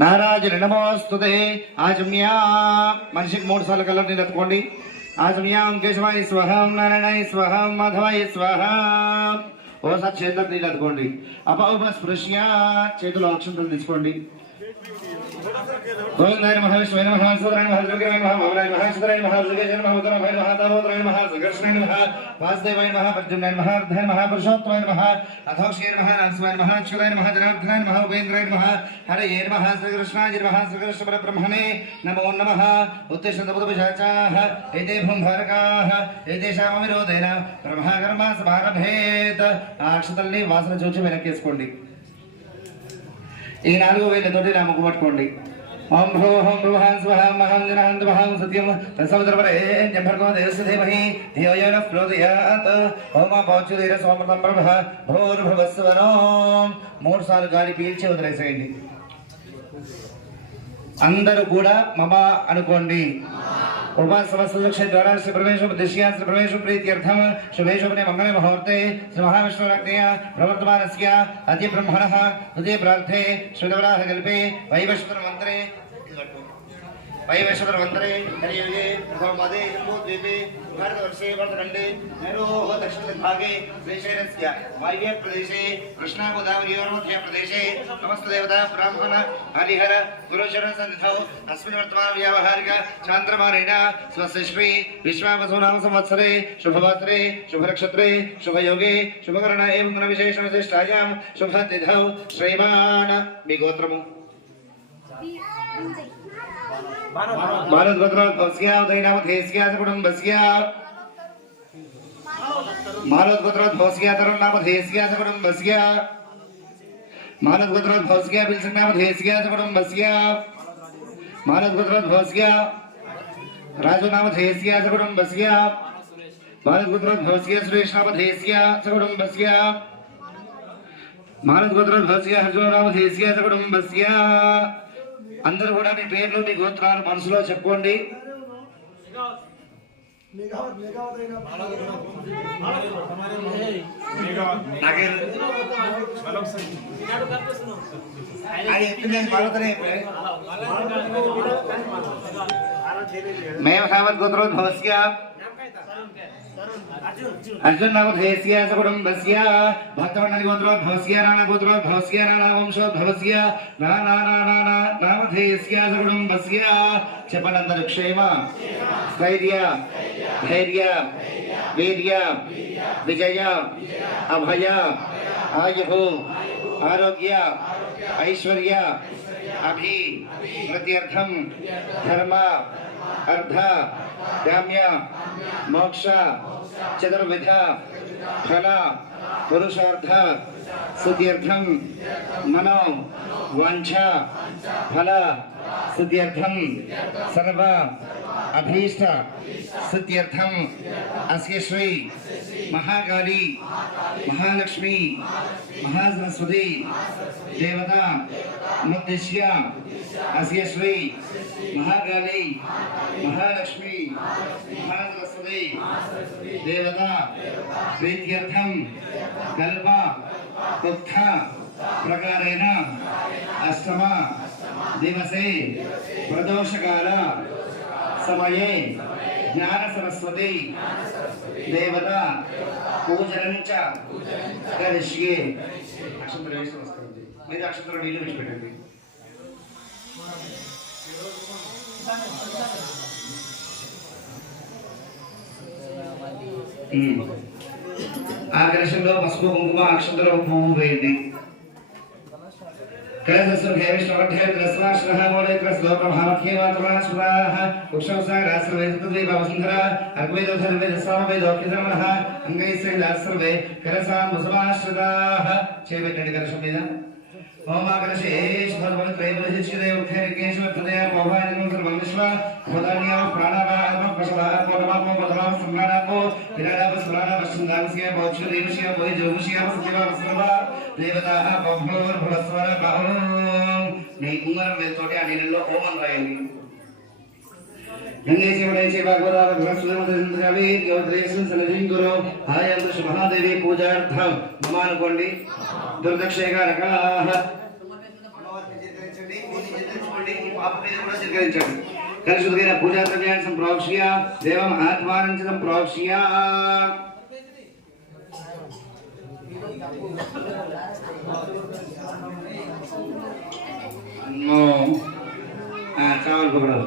నారాజన నమోస్తుతే ఆజమ్యా మనిషికి 3 సార్లు కలర్ నీళ్ళు ఎత్తుకోండి. ఆజమ్యాం కేశవాయ స్వహం నారాయణాయ స్వహం మాధవాయ స్వహం. ఓసారి చేతులకు నీళ్ళు ఎత్తుకోండి. అపౌపస్పృశ్య చేతులు అక్షంతలు తీసుకోండి. గోవిందాయ నమః విష్ణువే నమః సోదరాయ నమః దుర్గాయ నమః మౌలాయ నమః సుదరాయ నమః దుర్గాయ నమః ఉత్తరాయ నమః తావోదరాయ నమః సంఘర్షణాయ నమః వాసుదేవాయ నమః ప్రద్యుమ్నాయ నమః అర్ధాయ నమః పురుషోత్తమాయ నమః అథోక్షాయ నమః నారాయణాయ నమః అచ్యుతాయ నమః జనార్దనాయ నమః ఉపేంద్రాయ నమః హరయే నమః శ్రీకృష్ణాయ నమః శ్రీకృష్ణ పరబ్రహ్మణే నమో నమః. ఉత్తిష్టంతపుతపిశాచాః ఏతే భూంభారకాః ఏతేషామవిరోధేన బ్రహ్మకర్మ సమారభేత్. ఆ అక్షతల్ని వాసన చూచి వెనక్కేసుకోండి. ఈ 4 వేలతోటి నామకు పట్టుకోండి. ఓం భ్రూహం భ్రువః స్వహం మహం జనహం దుఃఖం సత్యం తత్సవితుర్వరేణ్యం భర్గో దేవస్య ధీమహి ధియో యో నః ప్రచోదయాత్. ఓం అపౌచ్ఛుదీర సోమృతం ప్రభః భూర్భువస్సువరోం. 3 సార్లు గాలి పీల్చి వదిలేసేయండి. అందరూ కూడా మమ అనుకోండి. उपासवस्तुक्षे द्वारा श्री परमेश्वर उद्देश्य श्री परमेश्वर प्रीत्यर्थम शुभेशोभने मंगल मुहूर्ते श्री महाविष्णुराज्ञया प्रवर्तमानस्य अद्य ब्रह्मणः हृदय प्रार्थे श्रीवराह कल्पे वैवस्वतर मंत्रे हरियुगे प्रथमपदे जम्बूद्वीपे भारतवर्षे वर्धखण्डे मेरोः दक्षिणभागे श्रीशैलस्य वायव्य प्रदेशे कृष्णागोदावरीयोर्मध्ये प्रदेशे नमस्तदेवता ब्राह्मण हरिहर गुरुचरण सन्निधौ अस्मिन् वर्तमान व्यावहारिक चान्द्रमानेन स्वस्य श्री विश्वावसु नाम संवत्सरे शुभवासरे शुभनक्षत्रे शुभयोगे शुभकरण एवं गुणविशेषण विशिष्टायां शुभतिथौ श्रीमान् మీ గోత్రము मानव गोत्र भस्या उदयनाम देस्या कुटुंबस्या मानव गोत्र भस्या तरुण नाम देस्या कुटुंबस्या मानव गोत्र भस्या बिल्सन नाम देस्या कुटुंबस्या मानव गोत्र भस्या राजू नाम देस्या कुटुंबस्या मानव गोत्र भस्या सुरेश नाम देस्या कुटुंबस्या मानव गोत्र भस्या हर्जो नाम देस्या कुटुंबस्या. అందరూ కూడా మీ పేర్లు మీ గోత్రాలు మనసులో చెప్పుకోండి. మేము కావత్ గోత్రోద్భవస్య अर्जुन नाम धेस्या कुटुंबस्य भक्तमण्डली गोत्रोद्भवस्य राणा गोत्रोद्भवस्य राणा वंशोद्भवस्य नाम धेस्या कुटुंबस्य. చెప్పనందర క్షేమ స్థైర్య ధైర్య వీర్య విజయ అభయ ఆయు ఆరోగ్య ఐశ్వర్య అభి ప్రత్యర్థం ధర్మ अर्ध काम्य मोक्ष चतुर्विध फल पुरुषार्थ सिद्ध्यर्थम मनो वांछा फल सिद्ध्यर्थम सर्व अभीष्ट सिद्ध्यर्थम अस्य श्री महाकाली महालक्ष्मी महासरस्वती देवता मुद्दिश्य अस्य श्री महाकाली महालक्ष्मी महासरस्वती देवता प्रीत्यर्थम कल्प उत्थ प्रकारेण अष्टम दिवसे प्रदोषकाल समये ज्ञान सरस्वती देवता पूजनंच करिष्ये. अक्षंतरे नमस्कार मेरे अक्षंतरे नीले विष्णुपति ఆకర్షణలో పసుపు కుంకుమ అక్షంతలో పువ్వు వేయండి. కలశస్సు భేవిష్ణవఠే త్రస్వాశ్రహ మోడే త్రస్లో ప్రభావఖ్యేవాత్రమాశ్వరాః ఉక్షౌసాగరాశ్రవేదద్వైప వసుంధర అర్వేదోధర్వేద సామవేదోక్యధర్మః అంగైశ్రైలాశ్రవే కరసాం వసుమాశ్రితాః. చేపెట్టండి కలశం మీద. ఓమాకలశేష్ భగవత్రైవహిష్యదే ఉఖేకేశ్వర్తదయ పౌవాయనం సర్వం విశ్వ ఖోదాన్యా ప్రాణావాత్మ పశవాత్మ పదమాం సంగానాకో విరాడాప స్మరాణ వశందాస్య పౌచ్ఛదేవస్య భోజోవస్య సత్యవ సర్వ దేవతా బహుర్ భవస్వర బహుం. మీ ఉంగరం వేతోటి ఆ నీళ్ళలో ఓం అని రాయండి. गंगे शिवने से भागवता भगवत्सुदेवी योद्रेशन सनजिं गुरु आयंतु श्री महादेवी पूजार्थम नमानुकोंडी दुर्दक्षेगा रकाः कलशुद्धिना पूजा द्रव्यान् संप्रोक्ष्य देवम् आत्मानं च संप्रोक्ष्य चावल पकड़ो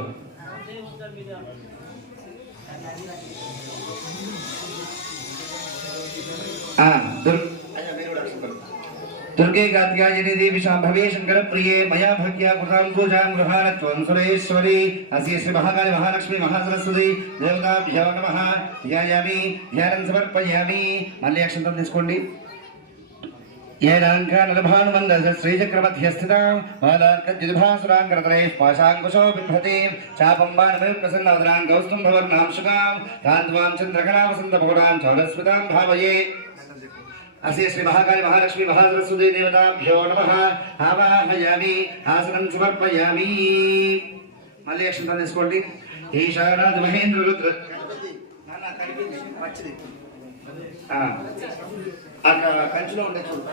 दुर्गे कात्यायनी देवी शांभवी शंकर प्रिये मया भक्त्या कृतां पूजां गृहाण त्वं सुरेश्वरी अस्य श्री महाकाली महालक्ष्मी महासरस्वती देवताभ्यो नमः ध्यायामि ध्यानं समर्पयामि मल्ली अक्षंतं తీసుకోండి येनाङ्कानलभानुमन्दस्य श्रीचक्रमध्ये स्थितां बालार्कज्युतिभासुराङ्करतरेः पाशाङ्कुशो बिभ्रति चापं बाणमेवप्रसन्नवदनां कौस्तुम्भवर्णां शुकां तान्त्वां चन्द्रकलावसन्तपकुटां चौरस्मितां भावये अस्य श्री महाकाली महालक्ष्मी महासरस्वती देवताभ्यो नमः आवाहयामि आसनं समर्पयामि मल्ली अक्षंतं తీసుకోండి ఈశానాథ మహేంద్ర రుద్ర నానా కనిపించి పచ్చిది कंचलो ఉండే చూడు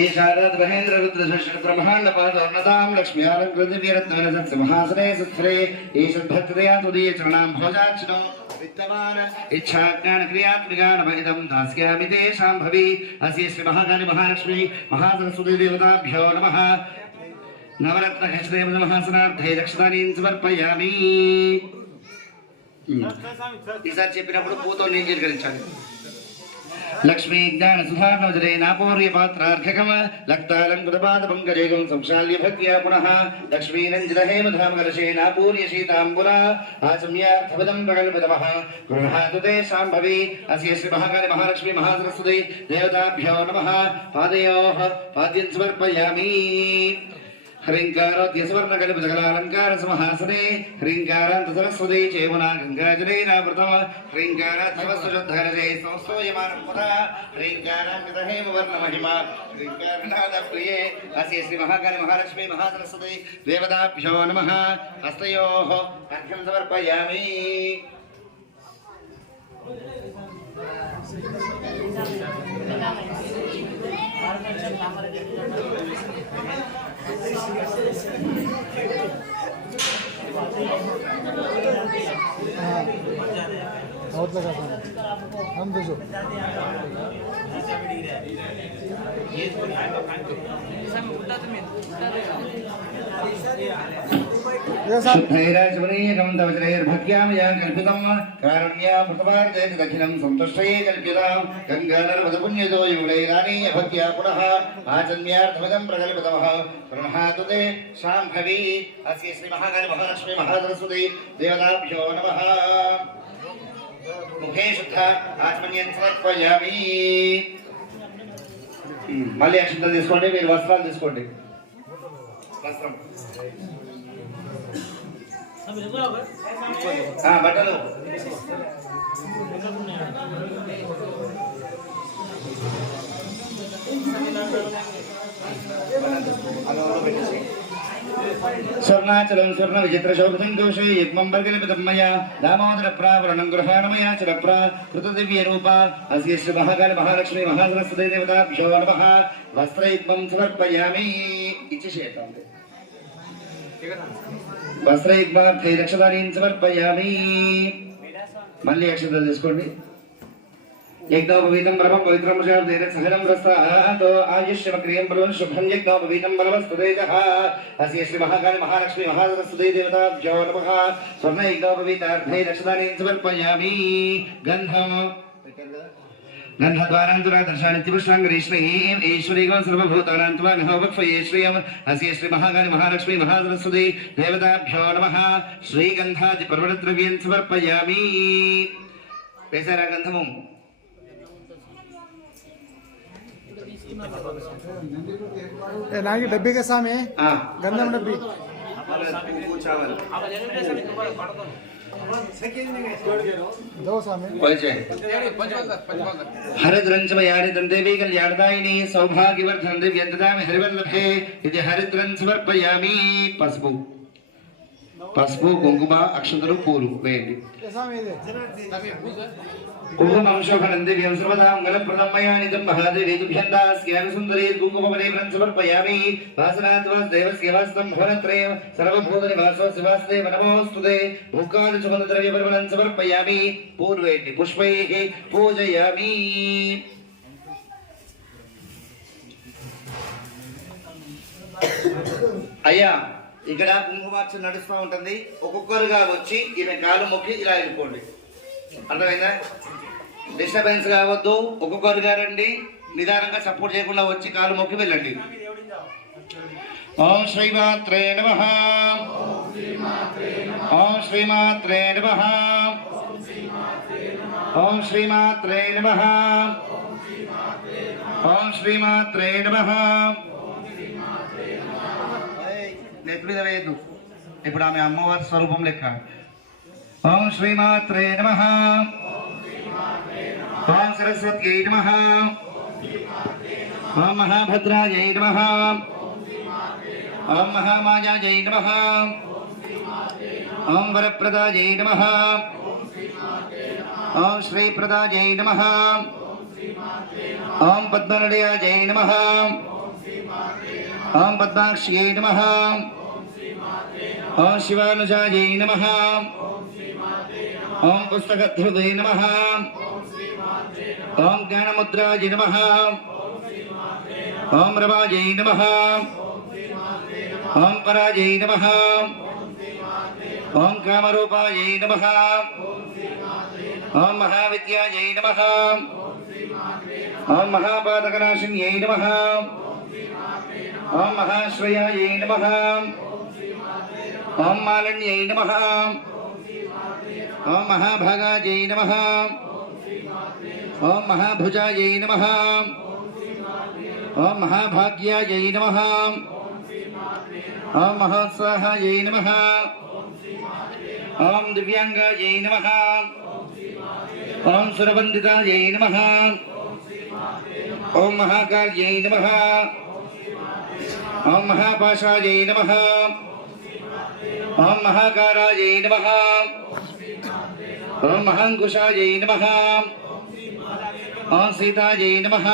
ఈశానాథ మహేంద్ర రుద్ర శేష బ్రహ్మాండ పాదోన్నతాం లక్ష్మీ ఆలంకృత వీరత్వన సత్య మహాసనే సుత్రే ఈశద్భక్తయా తుదీయ చరణాం భోజార్చనం विद्यमान इच्छा ज्ञान क्रियात्मिकान भगितं दास्यामि ते शाम्भवी अस्य श्री महाकाली महालक्ष्मी महासरस्वती देवताभ्यो नमः नवरत्न खच्देव महासनार्थे रक्षदानीं समर्पयामि ఈసారి చెప్పినప్పుడు పూతో నీంజీకరించాలి लक्ष्मी ज्ञान सुधार्णवजरे नापूर्य पात्रार्घकम लक्तालंकृतपाद पंकजेगम संशाल्य भक्त्या पुनः लक्ष्मी रंजित हेमधाम कलशे नापूर्य शीतांबुरा आचम्यार्थपदं प्रकल्पितमः गृहातु ते शाम्भवी अस्य श्री महाकाली महालक्ष्मी महासरस्वती देवताभ्यो नमः पादयोः पाद्यं समर्पयामि ह्रीङ्कारोद्यसवर्णकल्पजगलालङ्कार समहासने ह्रीङ्कारान्त सरस्वती चेमुना गङ्गाजलैरावृतम ह्रीङ्काराध्यवस्वशुद्धकलशे संस्तूयमानं पुनः ह्रीङ्कारान्वितहेमवर्णमहिमा ह्रीङ्कारनादप्रिये अस्य श्री महाकाली महालक्ष्मी महासरस्वती देवताभ्यो नमः हस्तयोः अर्घ्यं समर्पयामि बहुत लगा था हम देखो शुद्धैराजवनीयकमन्तवज्रैर्भक्त्यामया कल्पितं कारुण्या प्रतवार्जयति दक्षिणं सन्तुष्टये कल्पितां गङ्गानर्मदपुण्यतो युगैरानीय भक्त्या पुनः आचन्यार्थमिदं प्रकल्पितमः ब्रह्मातु ते शाम्भवी अस्य श्री महाकाली महालक्ष्मी महासरस्वती देवताभ्यो नमः मुखे शुद्ध आत्मन्यं समर्पयामि మళ్ళీ అక్షంతలు తీసుకోండి మీరు వస్త్రాలు తీసుకోండి వస్త్రం బట్టలు स्वर्णाचलं स्वर्ण विचित्र शोभितं दोषे युग्मं वर्गलिपितं मया दामोदर प्रावरणं गृहाणमया च प्रा कृतदिव्य रूपा अस्य श्री महाकाली महालक्ष्मी महासरस्वती देवताभ्यो नमः वस्त्रयुग्मं समर्पयामि इच्छेतां वस्त्रयुग्मार्थे रक्षदानीं समर्पयामि मल्ली अक्षतలు తీసుకోండి यज्ञोपवीतं परमं पवित्रं शार्देन सहलं रस्तातो आयुष्यमक्रियं बलवन् शुभं यज्ञोपवीतं बलवस्तुतेजः अस्य श्री महाकाली महालक्ष्मी महासरस्वती देवताभ्यो नमः स्वर्ण यज्ञोपवीतार्थे रक्षदानीं समर्पयामि गन्धं गन्धद्वारान्तरा दर्शनानित्यपुष्टाङ्गरीश्वरीं ईश्वरीगो सर्वभूतानां त्वामिहो वक्फये श्रियम् अस्य श्री महाकाली महालक्ष्मी महासरस्वती देवताभ्यो नमः श्रीगन्धादिपर्वणद्रव्यं समर्पयामि वेसारा गन्धमं नागी डब्बी का सामे गंधम डब्बी दो सामे हरिद्रंचमयानि दंदेवी कल्याणदायिनी सौभाग्यवर्धन दिव्यं ददामि हरिवल्लभे इति हरिद्रं समर्पयामि पस्पु పసుపు కుంకుమ అక్షంతలు పూలు వేయండి. ఏ స్వామి ఇది కుంకుమంశోభనంది సర్వదాంగళప్రదమయానితం మహాదేవీభ్యందాస్యామి సుందరీ కుంకుమపనేవ్రం సమర్పయామి వాసనాద్వాదేవస్యవాస్తం భవనత్రయం సర్వభూతనివాసో శివాస్దేవ నమోస్తుతే భూకాలు సుగంధద్రవ్యపరిమళం సమర్పయామి పూర్వేణి పుష్పైః పూజయామి. అయ్యా ఇక్కడ కుంకుమార్చన నడుస్తూ ఉంటుంది. ఒక్కొక్కరుగా వచ్చి ఈమె కాలు మొక్కి ఇలా వెళ్ళిపోండి. అర్థమైందా? డిస్టర్బెన్స్ కావద్దు. ఒక్కొక్కరుగా రండి. నిదానంగా సపోర్ట్ చేయకుండా వచ్చి కాలు మొక్కి వెళ్ళండి. ఓం శ్రీమాత్రే నమః. ఓం శ్రీమాత్రే నమః. ఓం శ్రీమాత్రే నమః. ఓం శ్రీమాత్రే నమః. నెత్తి మీద వేయద్దు. ఇప్పుడు ఆమె అమ్మవారి స్వరూపం లెక్క. ఓం శ్రీమాత్రే నమః. ఓం సరస్వత్యై నమః. ఓం మహాభద్రాయై నమః. ఓం మహామాయాజై నమః. ఓం వరప్రదాయై నమః. ఓం శ్రీప్రదాయై నమః. ఓం పద్మనిలయాజై నమః. ఓం పద్మాక్ష్యై నమః. ఓం శివానుజాయై నమః. ఓం పుస్తకధృదే నమః. ఓం జ్ఞానముద్రాయ నమః. ఓం రవాజై నమః. ఓం పరాజై నమః. ఓం కామరూపాయై నమః. ఓం మహావిద్యాయై నమః. ఓం మహాపాతకనాశిన్యై నమః. ఓం మహాశ్రయాయై నమః. ఓం మాలిన్యై నమః. ఓం మహాభాగాయై నమః. ఓం మహాభుజాయై నమః. ఓం మహాభాగ్యాయై నమః. ఓం మహోత్సాహాయై నమః. ఓం దివ్యాంగాయై నమః. ఓం సురవందితాయై నమః. ఓం మహాకాళ్యై నమః. ఓం మహాపాశాయై నమః. ఓం మహాకారాయై నమః. ఓం మహాంకుశాయై నమః. ఓం సీతాయై నమః.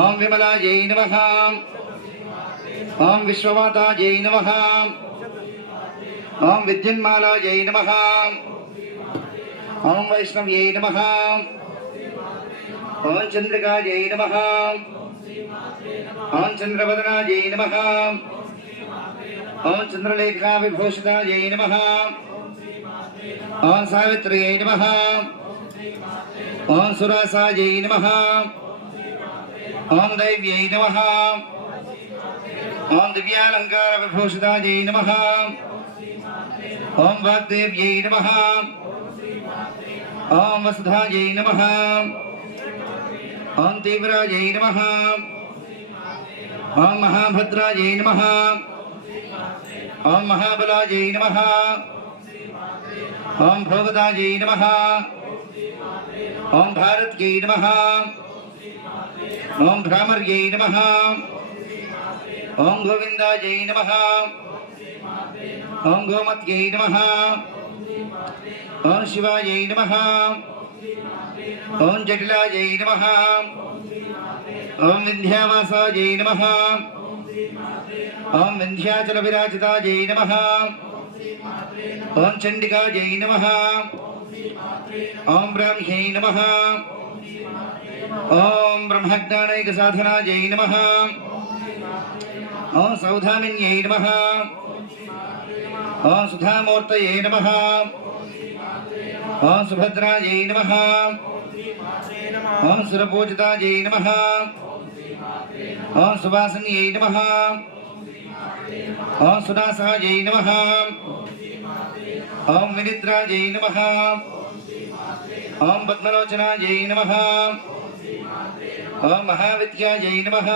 ఓం విమలాయై నమః. ఓం విశ్వమాతాయై నమః. ఓం విద్యున్మాలాయై నమః. ఓం వైష్ణవ్యై నమః. ఓం చంద్రికాయై నమః. ఓం చంద్రవదనాయై నమః. ఓం చంద్రలేఖా విభూషితాయై నమః. ఓం సావిత్ర్యై నమః. ఓం సురాసాయై నమః. ఓం దైవ్యై నమః. ఓం దివ్యాలంకార విభూషితాయై నమః. ఓం వాగ్దేవ్యై నమః. ఓం వసుధాయై నమః. ఓం తీవ్రాయై నమః. ఓం మహాభద్రాయై నమః. ఓం మహాబలాయై నమః. ఓం భోగదాయై నమః. ఓం భారత్యై నమః. ఓం భ్రామర్యై నమః. ఓం గోవిందాయై నమః. ఓం గోమత్యై నమః. ఓం శివాయై నమః. ఓం జటిలాయై నమః. ఓం వింధ్యావాసాయై నమః. ఓం వింధ్యాచల విరాజితాయై నమః. ఓం చండికాయై నమః. ఓం బ్రాహ్మ్యై నమః. ఓం బ్రహ్మజ్ఞానైక సాధనాయై నమః. ఓం సౌధామిన్యై నమః. ఓం సుధామూర్తయే నమః. ఓం సుభద్రాయై నమః. ఓం సురపూజితాయై నమః. ఓం సువాసిన్యై నమః. ఓం సునాసాయై నమః. ఓం వినిద్రాయై నమః. ఓం పద్మలోచనాయై నమః. ఓం మహావిద్యాయై నమః.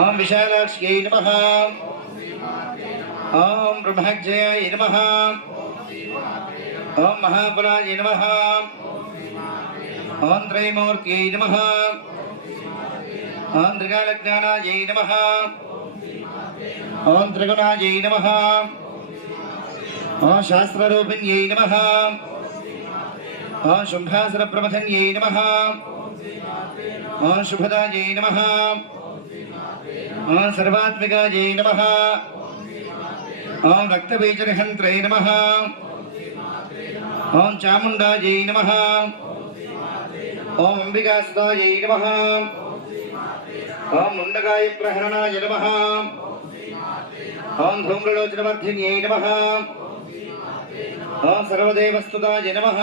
ఓం విశాలాక్ష్యై నమః. ఓం బ్రహ్మజ్జయాయ నమః. ఓం మహాబలాయ నమః. ఓం త్రైమూర్త్యై నమః. ఓం త్రికాలజ్ఞానాయ నమః. ఓం త్రిగుణాయై నమః ఓం శాస్త్రరూపిణ్యై నమః ఓం శుంభాసుర ప్రమథన్యై నమః ఓం శుభదాయై నమః ఓం సర్వాత్మికాయై నమః ఓం రక్తబీజనిహంత్రై నమః ఓం చాముండాయై నమః ఓం అంబికాసుతాయై నమః ఓం ముండకాయ ప్రహరణాయ నమః ఓం ధూమ్రలోచనవర్ధిన్యై నమః ఓం సర్వదేవస్తుతాయ నమః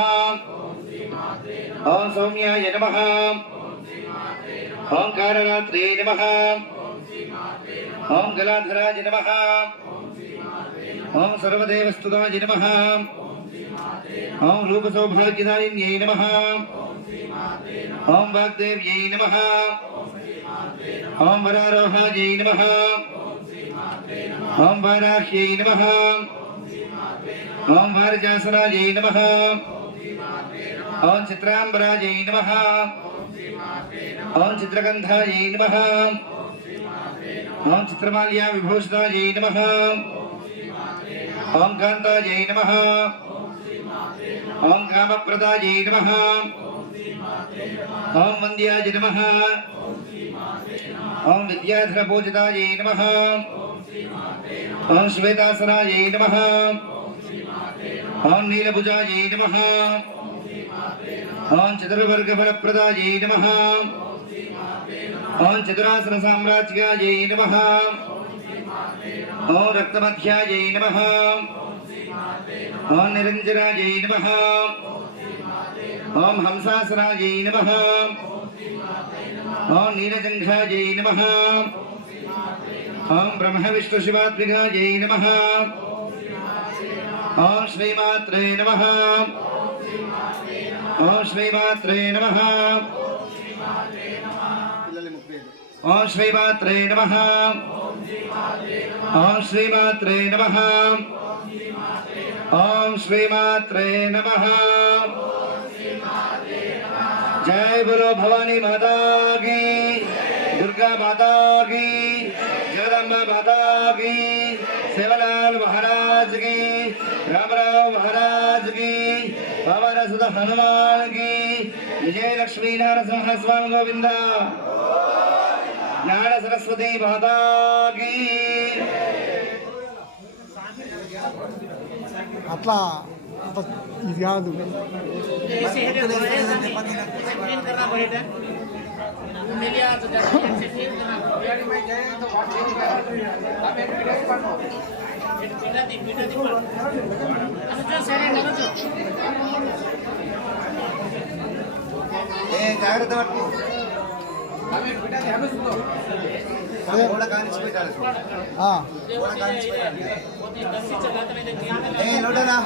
ఓం సౌమ్యాయ నమః ఓం కారరాత్రే నమః ఓం గలాధరాయ నమః ఓం సర్వదేవస్తుతాయ నమః ఓం రూపసౌభాగ్యదాయిన్యై నమః ఓం వాగ్దేవ్యై నమః ఓం వరారోహాయై నమః ఓం వారాహ్యై నమః ఓం వారజాసనాయై నమః ఓం చిత్రాంబరాయై నమః ఓం చిత్రగంధాయై నమః ఓం చిత్రమాల్యా విభూషితాయై నమః ఓం కాంతాయై నమః ఓం కామప్రదాయై నమః ఓం వంద్యాయ నమః ఓం విద్యాధరపూజితాయై నమః ఓం శ్వేతాసనాయై నమః ఓం నీలభుజాయై నమః ఓం చతుర్వర్గఫలప్రదాయై నమః ఓం చతురాసన సామ్రాజ్యాయై నమః ఓం రక్తమధ్యాయై నమః ఓం నిరంజనాయై నమః ఓం హంసాసనాయై నమః ఓం నీలజంఘాయై నమః ఓం బ్రహ్మ విష్ణు శివాత్మికాయై నమః ఓం శ్రీమాత్రే నమః ఓం శ్రీమాత్రే నమః ఓం శ్రీమాత్రే నమః ఓం శ్రీమాత్రే నమః ఓం శ్రీమాత్రే నమః जय बोलो भवानी माता की, दुर्गा माता की, जगदम्बा माता की, सेवालाल महाराज की, रामराव महाराज की, पवन सुत हनुमान की, विजय लक्ष्मी नारसिंह स्वामी गोविंदा, ज्ञान सरस्वती माता की। అట్లా ఇది కాదు జాగ్రత్త లోటనా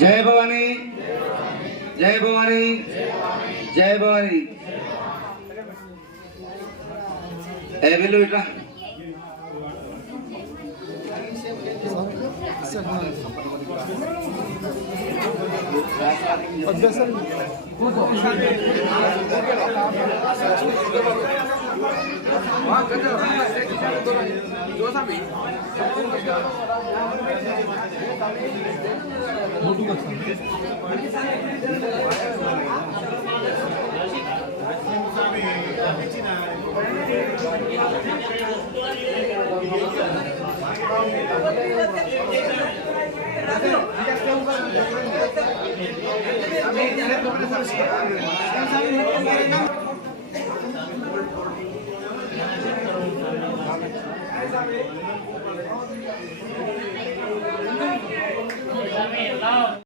जय भवानी जय भवानी जय भवानी एविलो इट्रा